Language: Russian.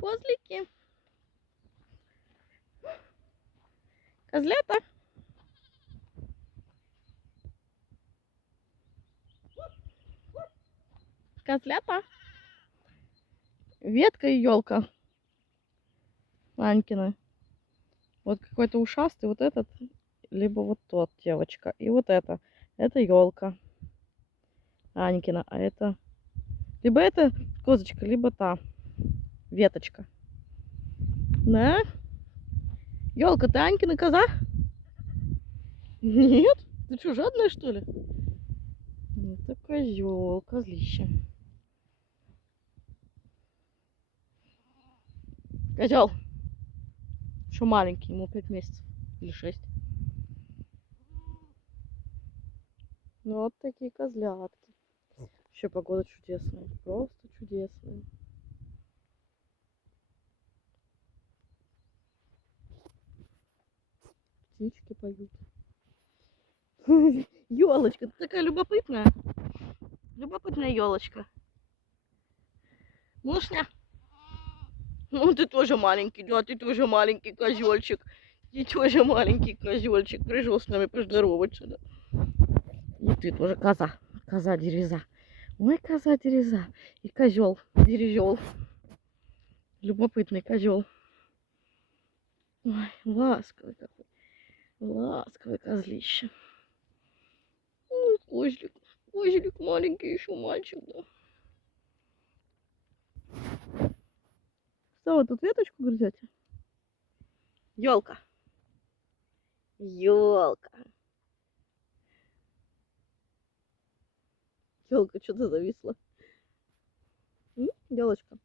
козлики. Козлята. Козлята. Ветка и елка. Анькина. Вот какой-то ушастый, вот этот, либо вот тот, девочка. И вот это елка Анькина, а это либо это козочка, либо та веточка. Да? Елка, ты Анькина коза? Нет? Ты что, жадная, что ли? Это козел, козлище. Козел. Еще маленький, ему 5 месяцев. Или 6. Ну вот такие козлятки. Еще погода чудесная. Просто чудесная. Птички поют. Елочка, ты такая любопытная. Любопытная елочка. Мушня. Ну ты тоже маленький, да, ты тоже маленький козельчик. Ты тоже маленький козельчик. Пришел с нами поздороваться, да. И ты тоже коза. Коза дереза. Ой, коза дереза. И козел дерезел. Любопытный козел. Ой, ласковый какой. Ласковый козлище. Ой, козлик. Козлик маленький еще мальчик, да. Что вы тут веточку грызете? Елка. Елка. Елка, что-то зависла. Елочка.